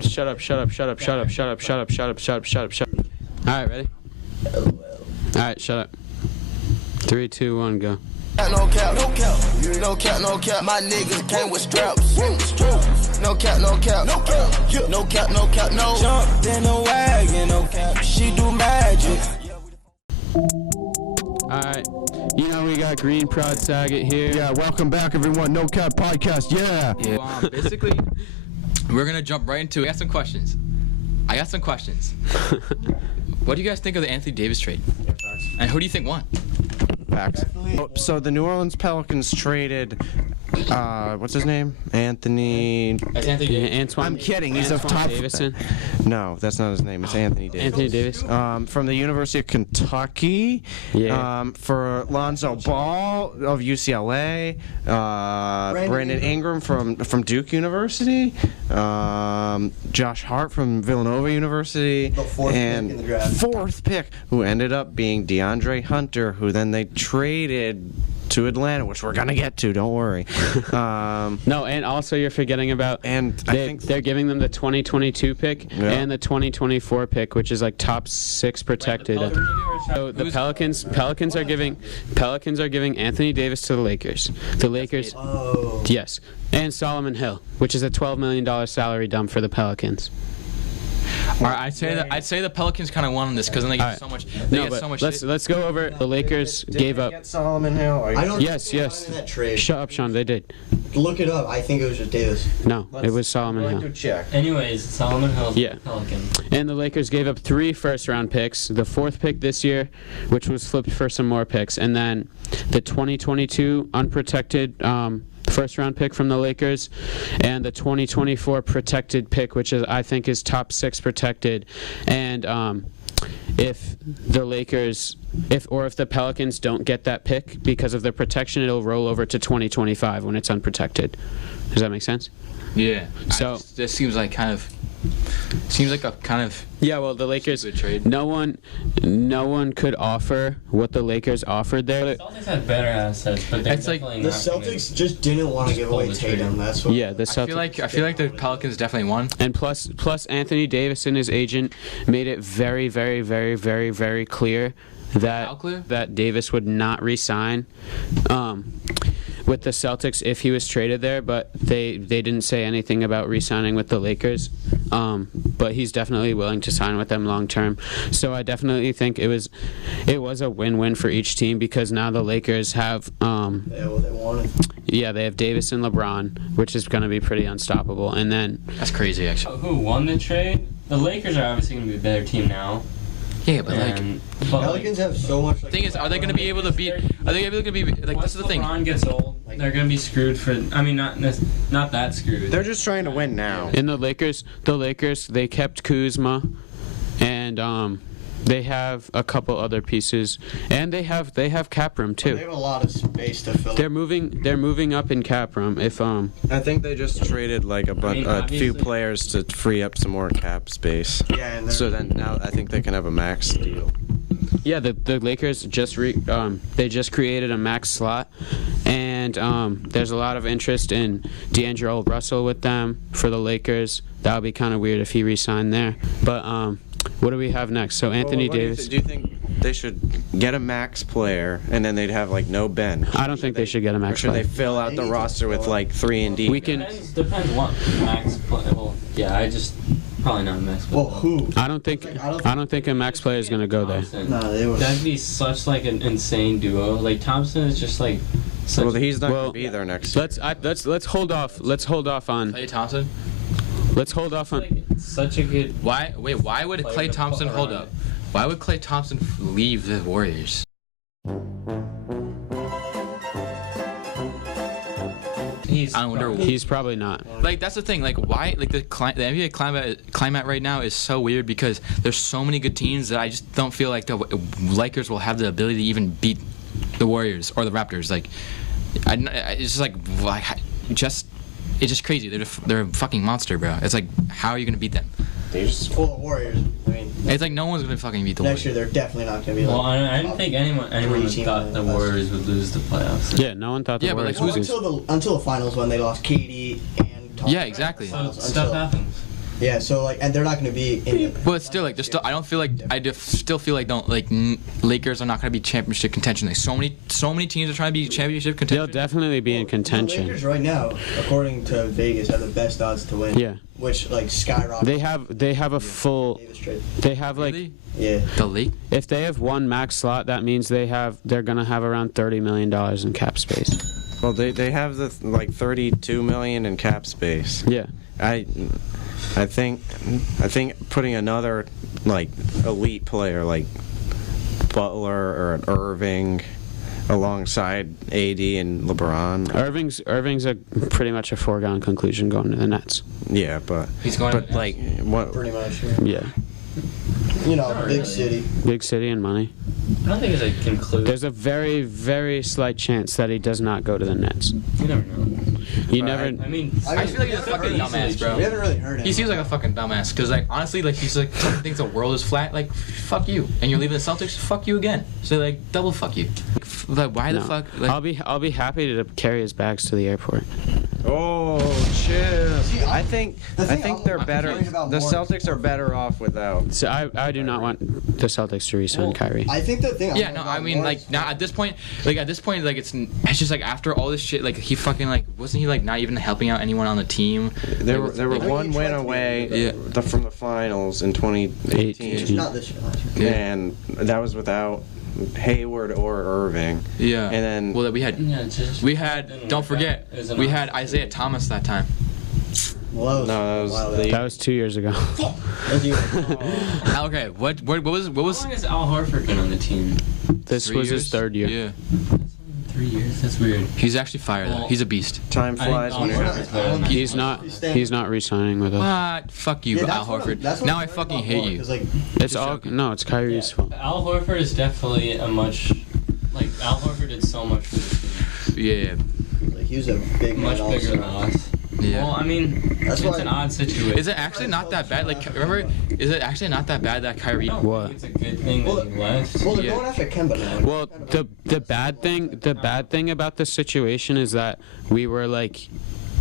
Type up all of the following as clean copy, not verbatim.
Shut up. All right, ready? All right, shut up. 3, 2, 1, go. No cap. My niggas came with straps. No cap. Jumped in the wagon, no cap. She do magic. Alright, you know we got Green Prod Saget here. Yeah, welcome back everyone, No Cap Podcast, yeah. Basically, we're gonna jump right into it. I got some questions. What do you guys think of the Anthony Davis trade? And who do you think won? Facts. So the New Orleans Pelicans traded, what's his name? Anthony. That's Anthony Davis. Antoine. I'm kidding. He's of Antoine top. Davison. No, that's not his name. It's Anthony Davis. Anthony Davis. From the University of Kentucky. Yeah. For Lonzo Ball of UCLA. Brandon Ingram from Duke University. Josh Hart from Villanova University. The fourth pick in the draft. Fourth pick, who ended up being DeAndre Hunter, who then they traded to Atlanta, which we're gonna get to. Don't worry. No, and also you're forgetting about. And I think they're giving them the 2022 pick Yeah. and the 2024 pick, which is like top 6 protected. So the Pelicans are giving Anthony Davis to the Lakers. The Lakers, Oh. yes, and Solomon Hill, which is a $12 million salary dump for the Pelicans. All right, I'd say the Pelicans kind of won this because then they get so much. Let's go over. The Lakers gave up. Get Solomon Hill. I don't Yes, think yes. in that trade. Shut up, Sean. They did. Look it up. I think it was just Davis. No, it was Solomon Hill. Check. Anyways, Solomon Hill, Yeah. Pelican. And the Lakers gave up 3 first-round picks. The 4th pick this year, which was flipped for some more picks, and then the 2022 unprotected first-round pick from the Lakers, and the 2024 protected pick, which is I think is top 6 protected. And if the Lakers, if the Pelicans don't get that pick because of the protection, it'll roll over to 2025 when it's unprotected. Does that make sense? Yeah. So this seems like a kind of. Yeah, well, the Lakers. Stupid trade. No one could offer what the Lakers offered there. Celtics had better assets, but they're It's like definitely The not Celtics just didn't want to give pull away the trigger. Tatum. That's what. Yeah, the Celtics. I feel like the Pelicans definitely won. And plus Anthony Davis and his agent made it very, very, very, very, very clear that Davis would not re-sign with the Celtics if he was traded there, but they didn't say anything about re-signing with the Lakers. But he's definitely willing to sign with them long term. So I definitely think it was a win-win for each team because now the Lakers have Yeah, what they wanted. they have Davis and LeBron, which is going to be pretty unstoppable. And then That's crazy, actually. Who won the trade? The Lakers are obviously going to be a better team now. Yeah, but Pelicans have so much. the thing is, are they going to be able to beat? Are they able to be like? Once This is the thing. LeBron gets old, they're going to be screwed for. I mean, not that screwed. They're just trying to win now. in the Lakers, they kept Kuzma, and they have a couple other pieces, and they have cap room They too. have a lot of space to fill. They're moving up in cap room. If I think they just traded like a few obviously- players to free up some more cap space. Yeah, and So then now I think they can have a max deal. yeah, the Lakers just they just created a max slot, and there's a lot of interest in D'Angelo Russell with them for the Lakers. That would be kind of weird if he re-signed there. But what do we have next? So Anthony Davis. Do you think they should get a max player and then they'd have like no bench? I don't think they should get a Or max should they player. fill out the roster with like 3 and D? We can. Depends what max play. Well, yeah, probably not a max play. Well, who? I don't think a max player is gonna go there. No, they were. That'd be such like an insane duo. Like Thompson is just like. Such Well, he's not Well, gonna be there next year. Let's hold off. Let's hold off on. Klay Thompson. Let's hold off on. like such a good. Why would Play Klay the Thompson fuck hold around up? Why would Klay Thompson leave the Warriors? I wonder. He's probably not. Like that's the thing. Like why? Like the NBA climate right now is so weird because there's so many good teams that I just don't feel like the Lakers will have the ability to even beat the Warriors or the Raptors. Like, it's just like it's just crazy. They're a fucking monster, bro. It's like how are you gonna beat them? They're just full of Warriors. I mean, It's like no one's gonna fucking beat the next Warriors. year they're definitely not going to be. Well, Like, I didn't think anyone thought the Warriors would lose the playoffs. Yeah, no one thought the Yeah, but, Warriors like, would who's lose. until the finals when they lost KD and. Thompson. Yeah, exactly. So Finals stuff until- happens. Yeah, so like, and they're not going to be in it. But still, like, I don't feel like still feel like Lakers are not going to be championship contention. Like so many teams are trying to be championship contention. They'll definitely be in The contention. Lakers right now, according to Vegas, have the best odds to win. Yeah. Which like skyrocket. They have a full. Davis trade. They have like Really? Yeah. The Lake. if they have one max slot, that means they're gonna have around $30 million in cap space. Well, they have the like 32 million in cap space. Yeah. I think putting another like elite player like Butler or an Irving alongside AD and LeBron. Irving's a pretty much a foregone conclusion going to the Nets. Yeah, but He's going. but like what? Pretty much. Yeah. You know, Not big really. city. Big city and money. I don't think it's a conclusion. There's a very, very slight chance that he does not go to the Nets. You never know. You But never. I mean, I feel like he's a fucking dumbass, bro. We haven't really heard him. He seems like a fucking dumbass, cause like honestly, like he's like thinks the world is flat. Like fuck you, and you're leaving the Celtics. Fuck you again. So like double fuck you. Like why the No. fuck? Like, I'll be happy to carry his bags to the airport. Oh, chill. See, I think they're I'm better. worried about The more- Celtics are better off without. So I do not want the Celtics to re-sign Well, Kyrie. I think the thing. yeah, no, I mean like now at this point, like it's just like after all this shit, like he fucking like wasn't he like not even helping out anyone on the team? They Like, were like, one win away from the finals in 2018, Not this year. Last year. Yeah. and that was without Hayward or Irving. Yeah. And then Well, we had yeah, just didn't don't work forget out. It was an we had option. Isaiah Thomas that time. Well, No, that was a while the- ago. That was 2 years ago. Thank you. Okay, what was How long has Al Horford been on the team? This 3 was years? his third year. Yeah. 3 years. That's weird. He's actually fire though. Well, He's a beast. time flies when I you're don't having know. fun. He's not re-signing with us. What? Fuck you, Yeah, Al Horford. Now I fucking hate you. Like, It's all no. It's Kyrie's fault. Al Horford is definitely a much like Al Horford did so much for the team. Yeah. like he was a big man Much bigger also. than us. Yeah. Well, I mean, That's it's why- an odd situation. Is it actually not that bad? Like, remember, is it actually not that bad that Kyrie? I don't What? think it's a good thing Well, that he left. Well, they're Yeah. going after Kemba now. Well, the bad thing about the situation is that we were like,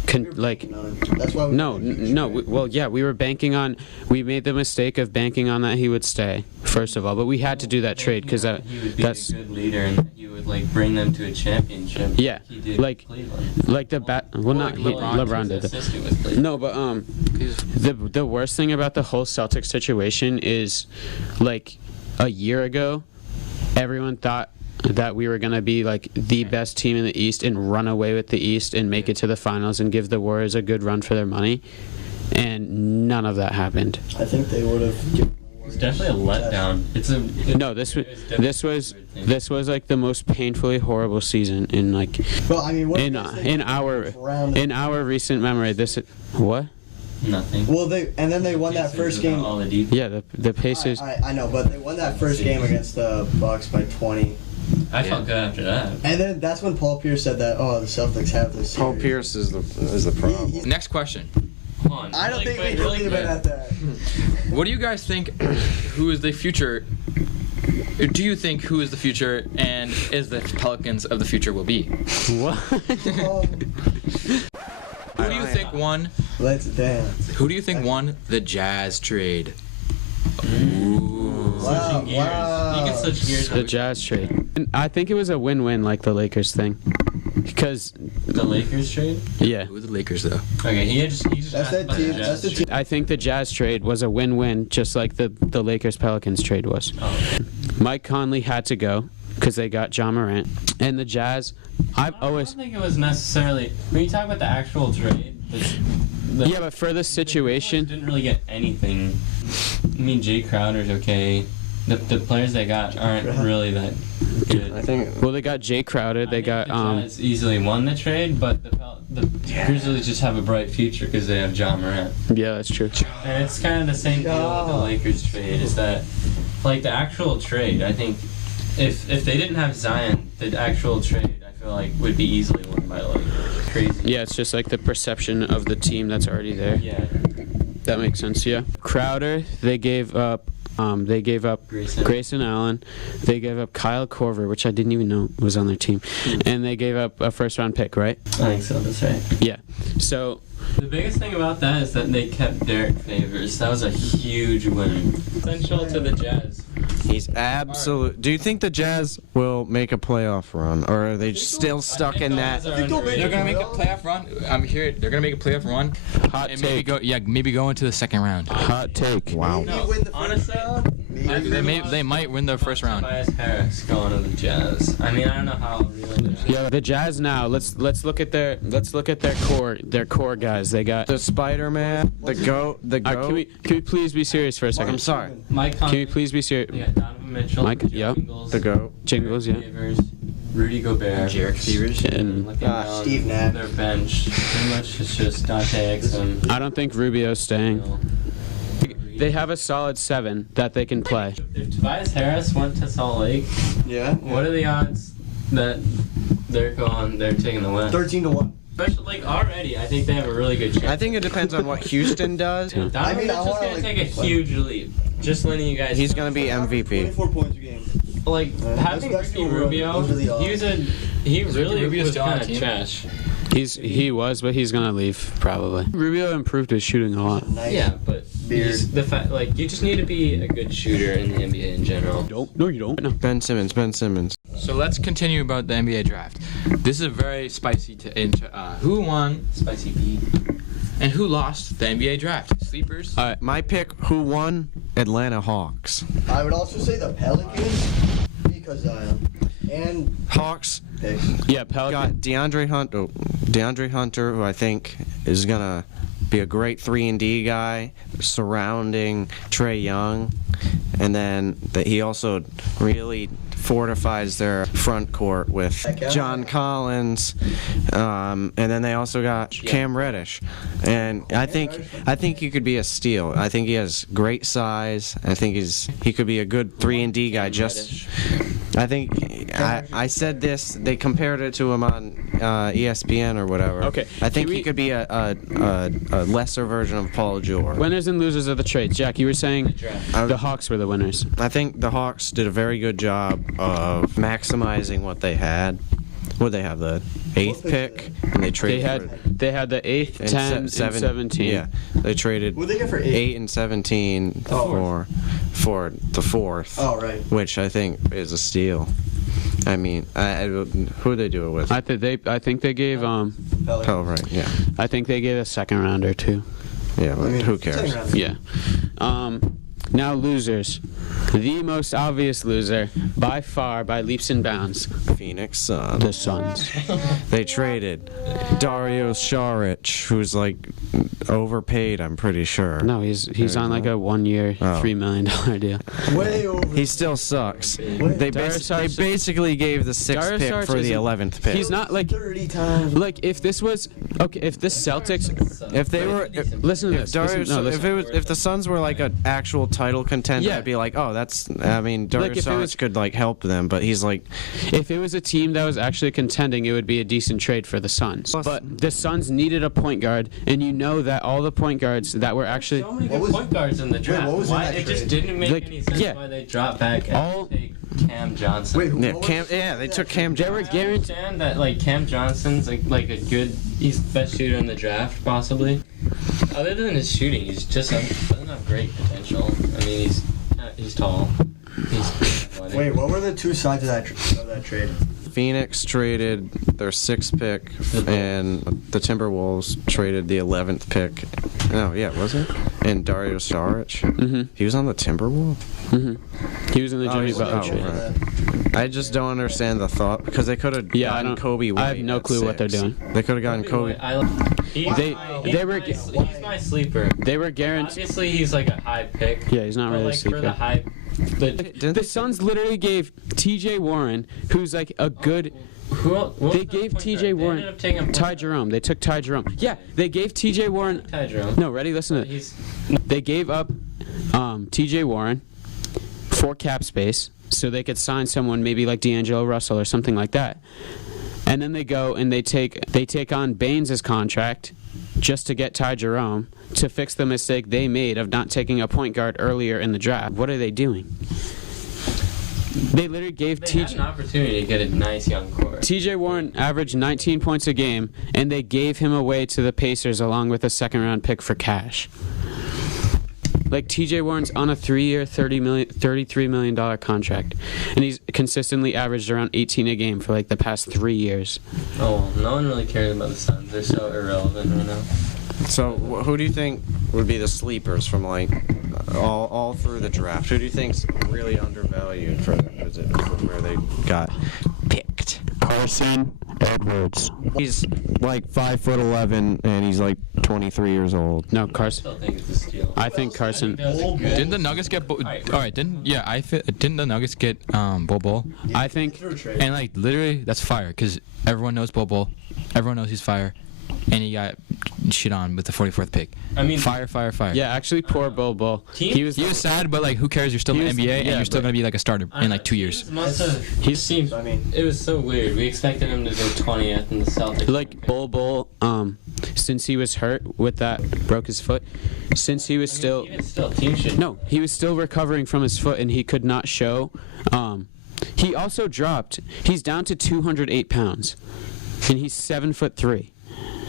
That's why. we were banking on. We made the mistake of banking on that he would stay first of all, but we had to do that trade because he would be that's a good leader and he would like bring them to a championship. Yeah, he did like- with Cleveland. like the bat. Well, not he, LeBron was did it. assistant with Cleveland. No, but the worst thing about the whole Celtics situation is, like, a year ago, everyone thought that we were gonna be like the best team in the East and run away with the East and make it to the finals and give the Warriors a good run for their money, and none of that happened. I think they would have. It's definitely a letdown. No, this was like the most painfully horrible season in like Well, I mean, what in our recent memory. What? nothing. Well, they won that first game. All the deep. Yeah, the Pacers. I know, but they won that first game against the Bucks by 20. I felt good after that. And then that's when Paul Pierce said that, the Celtics have this. Paul series. Pierce is the problem. Next question. Hold on. I don't really think quick, we can leave it at that. What do you guys think? Who is the future? Do you think who is the future and is the Pelicans of the future will be? What? Who do you think won? Let's dance. Who do you think won the Jazz trade? Wow, Switching gears. You can switch gears. The Jazz trade. And I think it was a win-win, like the Lakers thing, because The Lakers trade? yeah, Who are the Lakers though? Okay, he just That's asked that about team. Jazz That's the trade. team. I think the Jazz trade was a win-win, just like the Lakers Pelicans trade was. Oh. Mike Conley had to go because they got John Morant, and the Jazz. I've I always don't think it was necessarily when you talk about the actual trade. yeah, but for the situation. Didn't really get anything. I mean, Jay Crowder's okay. The players they got aren't really that good. I think Well, they got Jay Crowder. They got the Jazz easily won the trade, but the Grizzlies just have a bright future because they have John Morant. Yeah, that's true. And it's kind of the same deal with the Lakers trade. Is that like the actual trade? I think if they didn't have Zion, the actual trade I feel like would be easily won by like crazy. Yeah, it's just like the perception of the team that's already there. Yeah. That makes sense. Yeah. Crowder, they gave up. Grayson Allen. They gave up Kyle Korver, which I didn't even know was on their team, and they gave up a first-round pick, right? I think so. That's right. Yeah. So The biggest thing about that is that they kept Derek Favors. That was a huge win. Essential to the Jazz. He's absolute. Do you think the Jazz will make a playoff run, or are they still stuck in that? They're gonna make a playoff run. I'm here. They're gonna make a playoff run. Hot And take. maybe go into the second round. Hot take. Wow. No, honestly, They might win the first round. Tobias Harris going to the Jazz. I mean, I don't know how real it is. Yeah, the Jazz now. Let's look at their core guys. They got. The Spider-Man, the goat. Can we please be serious for a second? I'm sorry. Mike Can we Conley. please be serious? Yeah, Donovan Mitchell. Mike, yeah. Jingles, The goat. Jingles, yeah. Favors, Rudy Gobert. Jarek Favors. And Looking down Steve Nash. Their bench. Pretty much it's just Dante Exum. I don't think Rubio's staying. They have a solid 7 that they can play. If Tobias Harris went to Salt Lake, Yeah. what are the odds that they're taking the win? 13-1. Especially like already, I think they have a really good chance. I think it depends on what Houston does. Yeah. Donovan I mean, I Mitchell's wanna, gonna like, take a huge leap. Just letting you guys. He's know. gonna be MVP. 24 points a game. Like having that's Ricky the Rubio. those are the odds. He really Rubio was still on kind the of team? trash. He was, but he's gonna leave probably. Rubio improved his shooting a lot. Nice. Yeah, but Beard. the fact like you just need to be a good shooter in the NBA in general. No, you don't. No. Ben Simmons. So let's continue about the NBA draft. This is a very spicy who won Spicy beat. and who lost the NBA draft. Sleepers. My pick, who won? Atlanta Hawks. I would also say the Pelicans because Zion and Hawks picks. Yeah, got Pelican. DeAndre Hunter, who I think is gonna be a great 3-and-D guy surrounding Trae Young, and then he also really fortifies their front court with John Collins, and then they also got Cam Reddish, and I think he could be a steal. I think he has great size. I think he could be a good 3-and-D guy. I think I said this. They compared it to him on ESPN or whatever. Okay. I think Can he we- could be a lesser version of Paul George. Winners and losers of the trades. Jack, you were saying the Hawks were the winners. I think the Hawks did a very good job of maximizing what they had. What they have, the 8th pick, and they traded. They had the 8th, 10, and 17. Yeah, they traded What'd they get for 8? 8 and 17 for the 4th. Oh, right. Which I think is a steal. I mean, who they do it with? I think they gave Oh, right, yeah, I think they gave a second rounder too. yeah. But who cares? second round. Yeah. Now losers. The most obvious loser, by far, by leaps and bounds, Phoenix Suns. the Suns. They traded Dario Saric, who's like overpaid, I'm pretty sure. No, he's on like a 1-year, Oh. $3 million deal. Way over. He still sucks. They Dario Saric- basically gave the 6th Dario pick Saric for the isn't- 11th pick. He's not like 30 times. if this was okay. If the Celtics, If they were, listen to this. Dario, Listen, no, listen. if the Suns were like an actual title contender, Yeah. I'd be like, oh, that's. I mean, Dario Like, if it was- Saric could like help them, but he's like, If it was a team that was actually contending, it would be a decent trade for the Suns. But the Suns needed a point guard, and you know that all the point guards that were actually So many What good was- point guards in the draft. what was in Why that it just trade? didn't make Like, any sense yeah. why they dropped back and All- take Cam Johnson. Wait, yeah, what was- they took Cam they were Johnson. guaranteed. Understand that like Cam Johnson's like a good, he's the best shooter in the draft possibly. Other than his shooting, he's just doesn't have great potential. I mean, he's tall. He's athletic. Wait, what were the two sides of that trade? Phoenix traded their 6th pick, and the Timberwolves traded the 11th pick. No, yeah, was it? And Dario Saric. Mhm. He was on the Timberwolves. Mhm. He was in the Jimmy he's- Butler oh, trade. right. I just don't understand the thought because they could have Yeah, I gotten don't- Kobe White. I have no at clue what they're 6. doing. They could have gotten Kobe. He's my sleeper. They were guaranteed. Obviously, he's like a high pick. Yeah, he's not but, really a like, for the sleeper. high. The Suns literally gave T.J. Warren, who's like a good. They gave T.J. Warren. Ty Jerome. They took Ty Jerome. Yeah, they gave T.J. Warren. Ty Jerome. No, ready? Listen to this. They gave up T.J. Warren for cap space so they could sign someone maybe like D'Angelo Russell or something like that. And then they go and they take on Baines' contract just to get Ty Jerome to fix the mistake they made of not taking a point guard earlier in the draft. What are they doing? They literally gave They had an opportunity to get a nice young core. TJ Warren averaged 19 points a game, and they gave him away to the Pacers along with a second-round pick for cash. Like, TJ Warren's on a 3-year, $33 million contract, and he's consistently averaged around 18 a game for, like, the past 3 years. Oh, well, no one really cares about the Suns. They're so irrelevant right now. So who do you think would be the sleepers from like all through the draft? Who do you think's really undervalued for where they got picked? Carson Edwards. He's like 5'11" and he's like 23 years old. No, I Carson. still think it's a steal. I think Carson. Didn't the Nuggets get? All right, didn't the Nuggets get Bol? I think. And like literally, that's fire because everyone knows Bol. Everyone knows he's fire, and he got shit on with the 44th pick. I mean, Fire. Yeah, actually, poor Bol. He was sad, but like, who cares? You're still in the NBA, and you're still gonna be like a starter in like 2 years. He seems. I mean, it was so weird. We expected him to go 20th in the Celtics. like Bol. Since he was hurt with that, broke his foot. Since he was still. Even still, team should. No, he was still recovering from his foot, and he could not show. He also dropped. He's down to 208 pounds, and he's 7'3".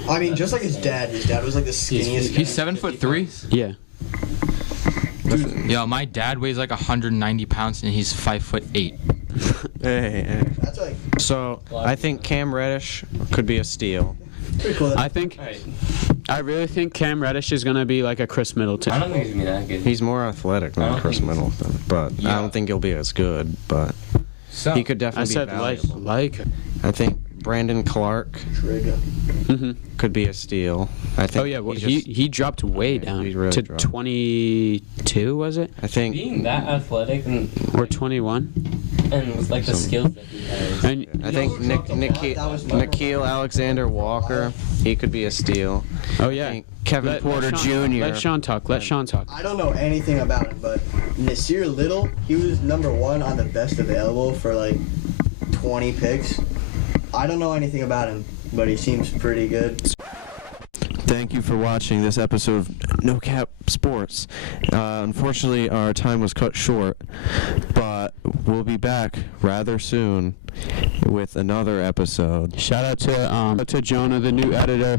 I mean, just like his dad. His dad was like the skinniest. He's 7'3". Yeah. Yo, my dad weighs like 190 pounds, and he's 5'8". Hey. That's like So I think Cam Reddish could be a steal. pretty cool. I think. Alright. I really think Cam Reddish is gonna be like a Chris Middleton. I don't think he's gonna be that good. He's more athletic I than don't Chris think- Middleton, but I don't think he'll be as good. But So he could I definitely said be valuable. like. I think Brandon Clark Trigger. Mm-hmm. could be a steal. I think. Oh yeah, well, he he dropped way down he really to dropped. 22, was it, I think. Being that athletic and or 21? with like the skills that he has. And I think Nikhil Alexander Walker, he could be a steal. oh I yeah, think Kevin Porter Jr. Let Sean talk. Let Sean talk. I don't know anything about him, but Nasir Little, he was #1 on the best available for like 20 picks. I don't know anything about him, but he seems pretty good. Thank you for watching this episode of No Cap Sports. Unfortunately, our time was cut short, but we'll be back rather soon with another episode. Shout out to Jonah, the new editor.